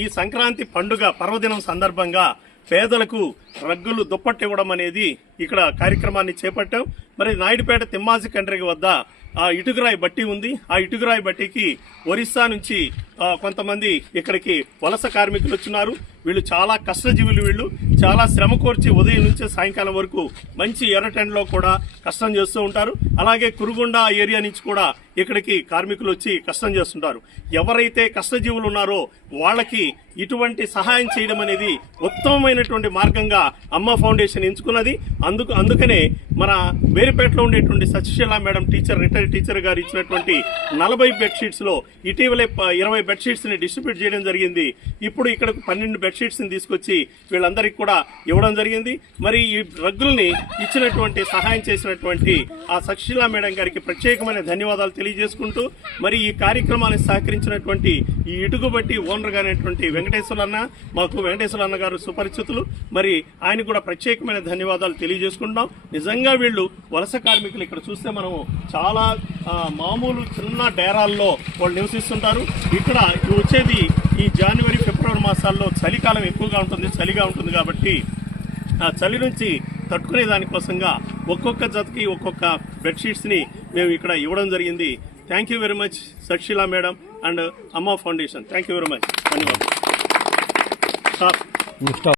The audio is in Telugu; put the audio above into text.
ఈ సంక్రాంతి పండుగ పర్వదినం సందర్భంగా పేదలకు రగ్గులు దుప్పట్లు ఇవ్వడం అనేది ఇక్కడ కార్యక్రమాన్ని చేపట్టాం. మరి నాయుడుపేట తిమ్మాసి కండ్రికి వద్ద ఆ ఇటుకురాయి బట్టి ఉంది. ఆ ఇటుకురాయి బట్టికి ఒరిస్సా నుంచి కొంతమంది ఇక్కడికి వలస కార్మికులు వచ్చినారు. వీళ్ళు చాలా కష్టజీవులు వీళ్ళు. చాలా శ్రమ కోర్చి ఉదయం నుంచి సాయంకాలం వరకు మంచి ఎర్రటెండ్లో కూడా కష్టం చేస్తూ ఉంటారు. అలాగే కురుగుండ ఏరియా నుంచి కూడా ఇక్కడికి కార్మికులు వచ్చి కష్టం చేస్తుంటారు. ఎవరైతే కష్టజీవులు ఉన్నారో వాళ్ళకి ఇటువంటి సహాయం చేయడం అనేది ఉత్తమమైనటువంటి మార్గంగా అమ్మ ఫౌండేషన్ ఎంచుకున్నది. అందుకు అందుకనే మన వేరుపేటలో ఉండేటువంటి Satyasheela madam teacher retired teacher గారు ఇచ్చినటువంటి నలభై బెడ్షీట్స్లో ఇటీవలే ఇరవై బెడ్షీట్స్ని డిస్ట్రిబ్యూట్ చేయడం జరిగింది. ఇప్పుడు ఇక్కడ పన్నెండు బెడ్షీట్స్ని తీసుకొచ్చి వీళ్ళందరికీ కూడా ఇవ్వడం జరిగింది. మరి ఈ రగ్గుల్ని ఇచ్చినటువంటి సహాయం చేసినటువంటి ఆ సత్యశీల మేడం గారికి ప్రత్యేకమైన ధన్యవాదాలు తెలియజేసుకుంటూ మరి ఈ కార్యక్రమాన్ని సహకరించినటువంటి ఈ ఇటుకు బట్టి ఓనర్ గారైనటువంటి వెంకటేశ్వర అన్న మాకు వెంకటేశ్వర అన్న గారు సుపరిచితులు. మరి ఆయన కూడా ప్రత్యేకమైన ధన్యవాదాలు తెలియజేసుకుంటున్నాం. నిజంగా వీళ్ళు వలస కార్మికులు ఇక్కడ చూస్తే మనము చాలా మామూలు చిన్న డేరాల్లో వాళ్ళు నివసిస్తుంటారు. ఇక్కడ వచ్చేది ఈ జనవరి ఫిబ్రవరి మాసాల్లో చలికాలం ఎక్కువగా ఉంటుంది చలిగా ఉంటుంది కాబట్టి ఆ చలి నుంచి తట్టుకునే దానికోసంగా ఒక్కొక్క జతకి ఒక్కొక్క బెడ్షీట్స్ని మేము ఇక్కడ ఇవ్వడం జరిగింది. Thank you very much సక్షిలా madam and Amma Foundation thank you very much ధన్యవాదాలు.